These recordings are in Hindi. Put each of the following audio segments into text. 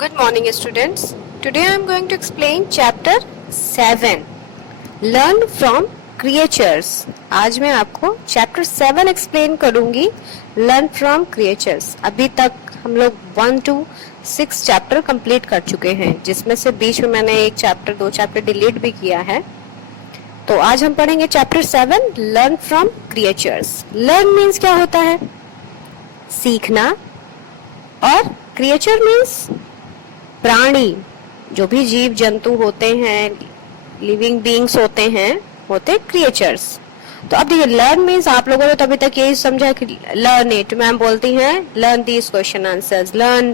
Good morning, students. Today I am going to explain chapter 7. Learn from creatures. आज मैं आपको chapter 7 explain करूंगी. Learn from creatures. अभी तक हम लोग 1 to 6 चैप्टर कंप्लीट कर चुके हैं, जिसमें से बीच में मैंने एक चैप्टर 2 चैप्टर डिलीट भी किया है. तो आज हम पढ़ेंगे chapter 7 learn from creatures. Learn means क्या होता है? सीखना. और क्रिएचर मीन्स प्राणी. जो भी जीव जंतु होते हैं, लिविंग बीइंग्स होते क्रिएचर्स. तो अब देखिए, लर्न मीन्स आप लोगों ने तो अभी तक यही समझा कि लर्न इट. मैम बोलती हैं learn these question answers, learn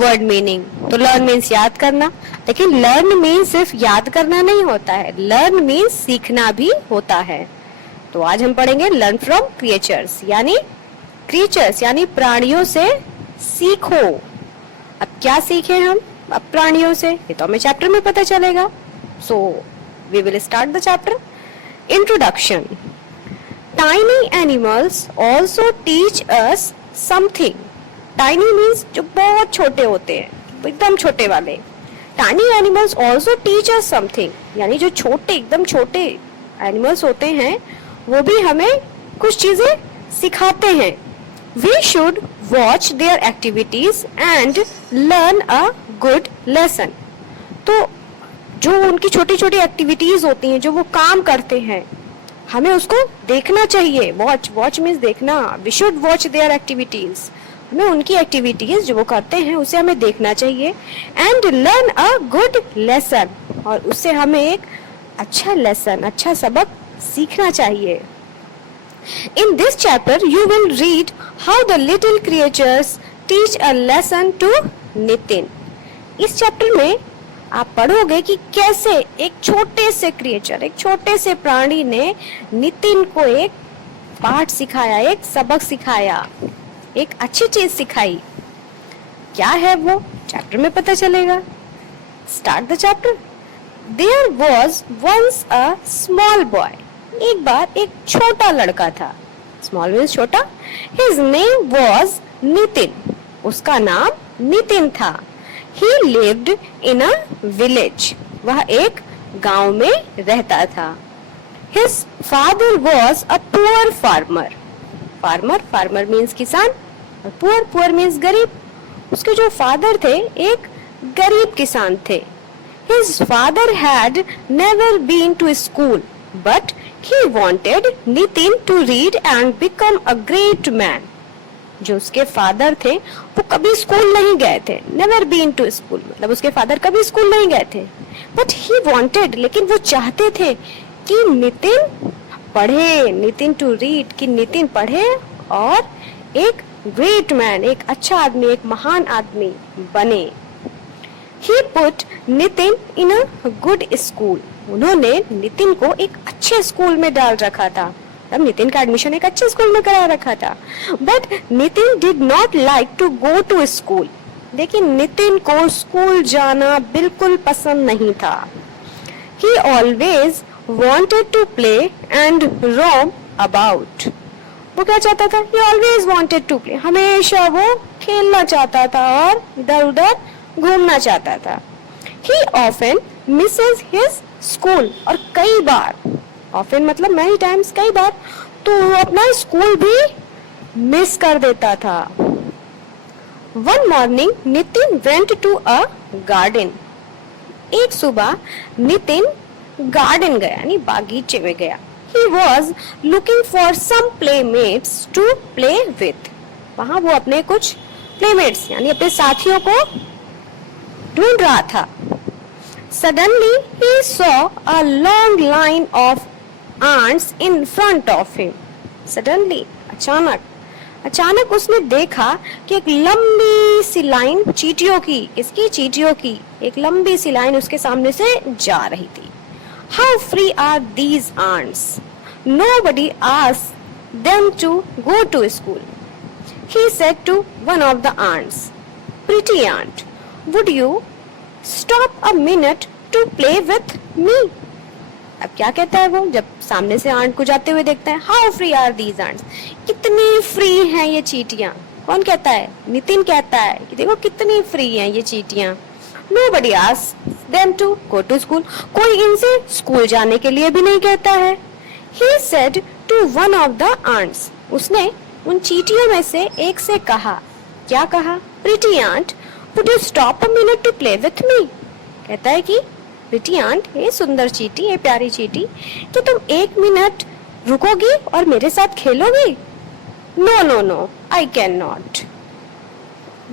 word meaning. तो लर्न मीन्स याद करना, लेकिन लर्न मीन्स सिर्फ याद करना नहीं होता है. लर्न मीन्स सीखना भी होता है. तो आज हम पढ़ेंगे लर्न फ्रॉम क्रिएचर्स, यानी क्रिएचर्स यानी प्राणियों से सीखो. अब क्या सीखे हम अब प्राणियों से, ये तो हमें चैप्टर में पता चलेगा. So we will start the chapter. Introduction. Tiny animals also teach us something. Tiny means जो बहुत छोटे होते हैं, एकदम छोटे वाले. Tiny animals also teach us something, यानी जो छोटे एकदम छोटे एनिमल्स होते हैं वो भी हमें कुछ चीजें सिखाते हैं. We should watch their activities and learn a good lesson. तो जो उनकी छोटी छोटी एक्टिविटीज होती हैं, जो वो काम करते हैं, हमें उसको देखना चाहिए. वॉच मीन्स देखना. We should watch their activities. हमें उनकी एक्टिविटीज जो वो करते हैं उसे हमें देखना चाहिए. And learn a good lesson. और उससे हमें एक अच्छा लेसन, अच्छा सबक सीखना चाहिए. In this chapter, you will read how the little creatures teach a lesson to Nitin. इस चैप्टर में आप पढ़ोगे कि कैसे एक छोटे से क्रिएचर, एक छोटे से प्राणी ने नितिन को एक पाठ सिखाया, एक सबक सिखाया, एक अच्छी चीज सिखाई. क्या है वो चैप्टर में पता चलेगा. Start the chapter. There was once a small boy. एक बार एक छोटा लड़का था. स्मॉल मीन्स छोटा. His name was Nitin. उसका नाम नितिन था. ही लिव्ड इन अ विलेज. वह एक गांव में रहता था. His father was a poor farmer. Farmer means किसान, और पुअर मीन्स गरीब. उसके जो फादर थे एक गरीब किसान थे. His father had never been to school, but he wanted Nitin to read and become a great man. जो उसके फादर थे वो कभी स्कूल नहीं गए थे. Never been to school मतलब उसके फादर कभी स्कूल नहीं गए थे. But he wanted, लेकिन वो चाहते थे कि नितिन पढ़े, नितिन to read, कि नितिन पढ़े और एक great man, एक अच्छा आदमी, एक महान आदमी बने. He put Nitin in a good school. उन्होंने नितिन को एक अच्छे स्कूल में डाल रखा था. अब नितिन का एडमिशन एक अच्छे स्कूल में करा रखा था. But Nitin did not like to go to school. लेकिन नितिन को स्कूल जाना बिल्कुल पसंद नहीं था. He always wanted to play and roam about. वो क्या चाहता था? He always wanted to play. हमेशा वो खेलना चाहता था और इधर उधर घूमना चाहता था. ही ऑफन मिसेस हिज स्कूल. और कई बार, ऑफन मतलब मैनी टाइम्स, कई बार, तो वो अपना स्कूल भी मिस कर देता था. One morning Nitin went to a garden. एक सुबह नितिन गार्डन गया, यानी बागीचे में गया. He was looking for some playmates to play with. वहां वो अपने कुछ प्लेमेट्स यानी अपने साथियों को ढूंढ रहा था. Suddenly he saw a long line of ants in front of him. Suddenly, अचानक उसने देखा कि एक लंबी सी लाइन चींटियों की, इसकी चींटियों की एक लंबी सी लाइन उसके सामने से जा रही थी. How free are these ants? Nobody asked them to go to school. He said to one of the ants, "Pretty ant, would you Stop a minute to play with me." अब क्या कहता है वो, जब सामने से आंट को जाते हुए देखता है. How free are these ants? कितनी फ्री हैं ये चींटियां. कौन कहता है? नितिन कहता है कि देखो कितनी फ्री हैं ये चींटियां। Nobody asks them to go to school. कोई इनसे स्कूल जाने के लिए भी नहीं कहता है। He said to one of the ants. उसने उन चींटियों में से एक से कहा, क्या कहा? Pretty aunt, would you stop a minute to play with me? कहता है कि प्रीटी आंट, ये सुंदर चींटी, ये प्यारी चींटी, कि तुम 1 मिनट रुकोगी और मेरे साथ खेलोगी? No no no, I can not.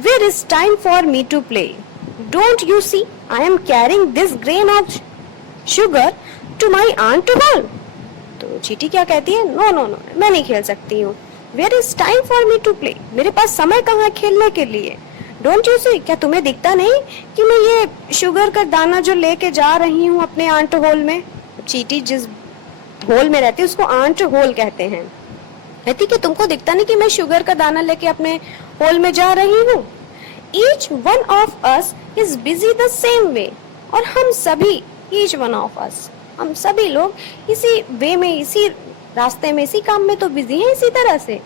Where is time for me to play? Don't you see I am carrying this grain of sugar to my aunt to hold? तो चींटी क्या कहती है? नो नो नो, मैं नहीं खेल सकती हूँ। Where is time for me to play? मेरे पास समय कहाँ है खेलने के लिए? Don't you see? क्या तुम्हें दिखता नहीं कि मैं ये शुगर का दाना जो लेके जा रही हूँ अपने आंट होल में? चींटी जिस होल में रहती है उसको आंट होल कहते हैं। कहती कि तुमको दिखता नहीं कि मैं शुगर का दाना लेके अपने होल में जा रही हूँ? Each one of us is busy the same way. और हम सभी, each one of us, हम सभी लोग इसी वे में, इसी रास्ते में, इसी काम में तो बिजी हैं इसी तरह से।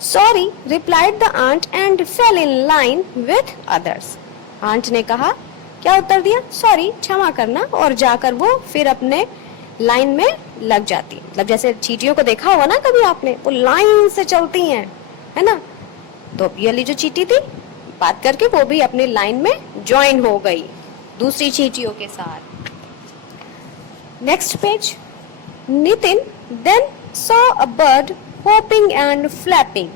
Sorry, replied the aunt and fell in line with others. Aunt ने कहा, क्या उत्तर दिया? सॉरी, क्षमा करना, और जाकर वो फिर अपने लाइन में लग जाती है। मतलब जैसे चींटियों को देखा होगा ना कभी आपने, वो लाइन से चलती हैं, है ना? तो ये वाली जो चींटी थी, बात करके वो भी अपनी लाइन में ज्वाइन हो गई दूसरी चींटियों के साथ। Next page. Nitin then saw a bird hopping and flapping.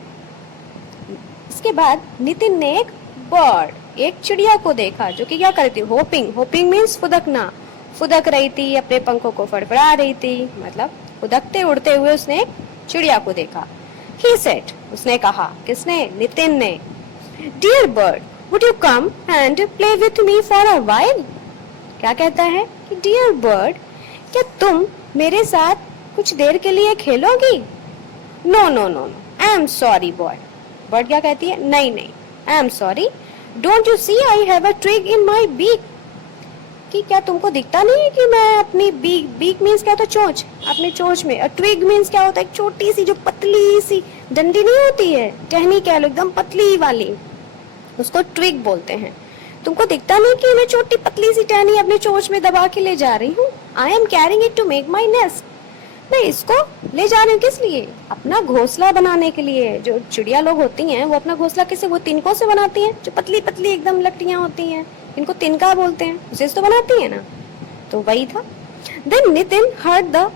इसके बाद नितिन ने एक बर्ड, एक चिड़िया को देखा जो कि क्या कर रही थी? होपिंग। होपिंग मीन्स फुदकना, फुदक रही थी, अपने पंखों को फड़फड़ा रही थी, मतलब फुदकते उड़ते हुए उसने एक चिड़िया को देखा। He said, उसने कहा, किसने? नितिन ने। Dear bird, would you come and play with me for a while? क्या कहता है कि डियर बर्ड, क्या तुम मेरे साथ कुछ देर के लिए खेलोगी? No no no no, I am sorry boy. Bird क्या कहती है? नहीं नहीं, I am sorry. Don't you see I have a twig in my beak? कि क्या तुमको दिखता नहीं है कि मैं अपनी बीक, बीक मीन्स क्या होता है? चोंच, अपनी चोंच में। और ट्विग मीन्स क्या होता है? छोटी सी जो पतली सी डंडी नहीं होती है, टहनी कह लो, एकदम पतली वाली, उसको ट्विग बोलते हैं। तुमको दिखता नहीं कि मैं छोटी पतली सी टहनी अपने चोंच में दबा के ले जा रही हूँ? I am carrying it to make my nest. मैं इसको ले जा रही हूँ किस लिए? अपना घोंसला बनाने के लिए। जो चिड़िया लोग होती हैं वो अपना घोंसला किससे? वो तिनकों से बनाती हैं, जो पतली पतली एकदम लकड़ियां होती हैं, इनको तिनका बोलते हैं, उसे तो बनाती है ना। तो वही था। देन नितिन हर्ड द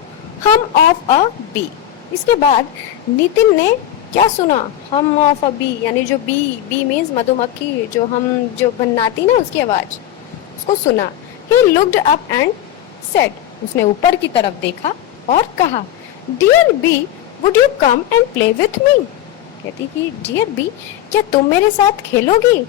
हम ऑफ अ बी। इसके बाद नितिन ने क्या सुना? हम ऑफ अ बी, यानी जो बी, बी मीन्स मधुमक्खी, जो हम जो बनाती ना उसकी आवाज, उसको सुना। He looked up and said, उसने ऊपर की तरफ देखा और कहा, dear bee would you come and play with me? कहती कि डियर बी, क्या तुम मेरे साथ खेलोगी?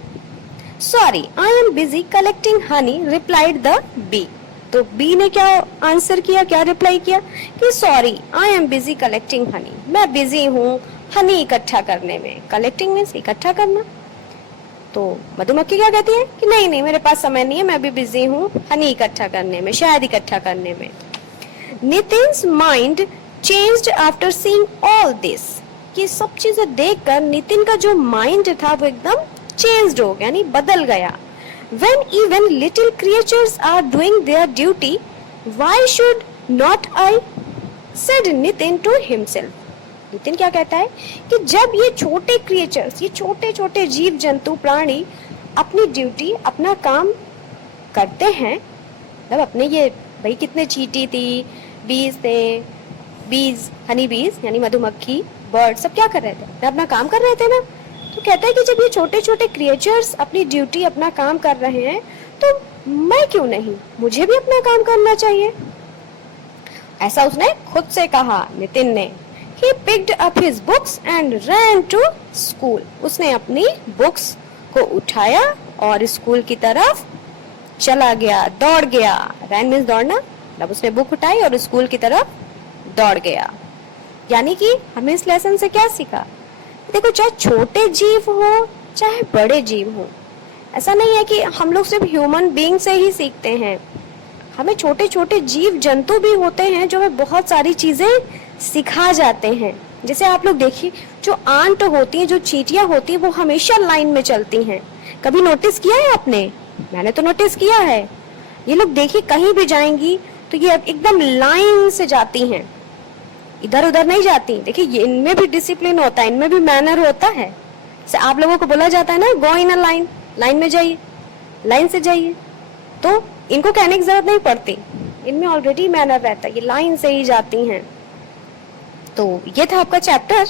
Sorry I am busy collecting honey, replied the bee. तो बी ने क्या आंसर किया, क्या रिप्लाई किया कि sorry I am busy collecting honey, मैं बिजी हूँ हनी इकट्ठा करने में। कलेक्टिंग मीन्स इकट्ठा करना। तो मधुमक्खी क्या कहती है कि नहीं नहीं, मेरे पास समय नहीं है, मैं भी बिजी हूँ हनी इकट्ठा करने में, शहद इकट्ठा करने में। Nitin's mind changed after seeing all this. ये सब चीजें देखकर नितिन का जो माइंड था वो एकदम चेंज्ड हो गया, यानी बदल गया। When even little creatures are doing their duty, why should not I? said Nitin to himself. Nitin क्या कहता है कि जब ये छोटे क्रिएचर्स, ये छोटे छोटे जीव जंतु प्राणी अपनी ड्यूटी, अपना काम करते हैं, तब अपने ये भाई कितने चींटी थी, बीज थे, बीज, हनी बीज यानी मधुमक्खी, बर्ड, सब क्या कर रहे थे? अपना काम कर रहे थे ना। तो कहता है कि जब ये छोटे छोटे क्रिएचर्स अपनी ड्यूटी, अपना काम कर रहे हैं, तो मैं क्यों नहीं, मुझे भी अपना काम करना चाहिए। ऐसा उसने खुद से कहा, नितिन ने। He picked up his books and ran to school. उसने अपनी बुक्स को उठाया और स्कूल की तरफ चला गया, दौड़ गया। रैन मीन्स दौड़ना, मतलब उसने बुक उठाई और स्कूल की तरफ दौड़ गया। यानी कि हमें इस लेसन से क्या सीखा? देखो, चाहे छोटे जीव हो चाहे बड़े जीव हो, ऐसा नहीं है कि हम लोग सिर्फ ह्यूमन बीइंग से ही सीखते हैं। हमें छोटे छोटे जीव जंतु भी होते हैं जो हमें बहुत सारी चीजें सिखा जाते हैं। जैसे आप लोग देखिए, जो आंट होती है, जो चींटियां होती है, वो हमेशा लाइन में चलती हैं। कभी नोटिस किया है आपने? मैंने तो नोटिस किया है। ये लोग देखिए कहीं भी जाएंगी तो ये एकदम लाइन से जाती हैं, इधर उधर नहीं जाती। देखिए ये इनमें भी डिसिप्लिन होता है, इनमें भी मैनर होता है। जैसे आप लोगों को बोला जाता है ना, गो इन अ लाइन, लाइन में जाइए, लाइन से जाइए, तो इनको कहने की जरूरत नहीं पड़ती, इनमें ऑलरेडी मैनर रहता है, ये लाइन से ही जाती हैं। तो ये था आपका चैप्टर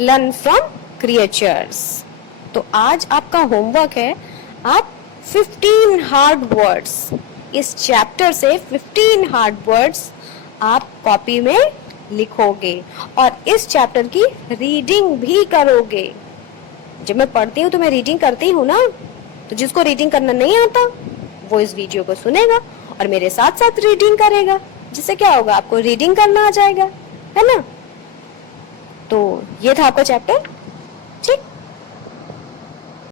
लर्न फ्रॉम क्रिएचर्स। तो आज आपका होमवर्क है, आप 15 हार्ड वर्ड्स, इस चैप्टर से 15 हार्ड वर्ड्स आप कॉपी में लिखोगे और इस चैप्टर की रीडिंग भी करोगे। जब मैं पढ़ती हूँ तो मैं रीडिंग करती हूँ ना, तो जिसको रीडिंग करना नहीं आता वो इस वीडियो को सुनेगा और मेरे साथ साथ रीडिंग करेगा, जिससे क्या होगा, आपको रीडिंग करना आ जाएगा, है ना। तो ये था आपका चैप्टर, ठीक।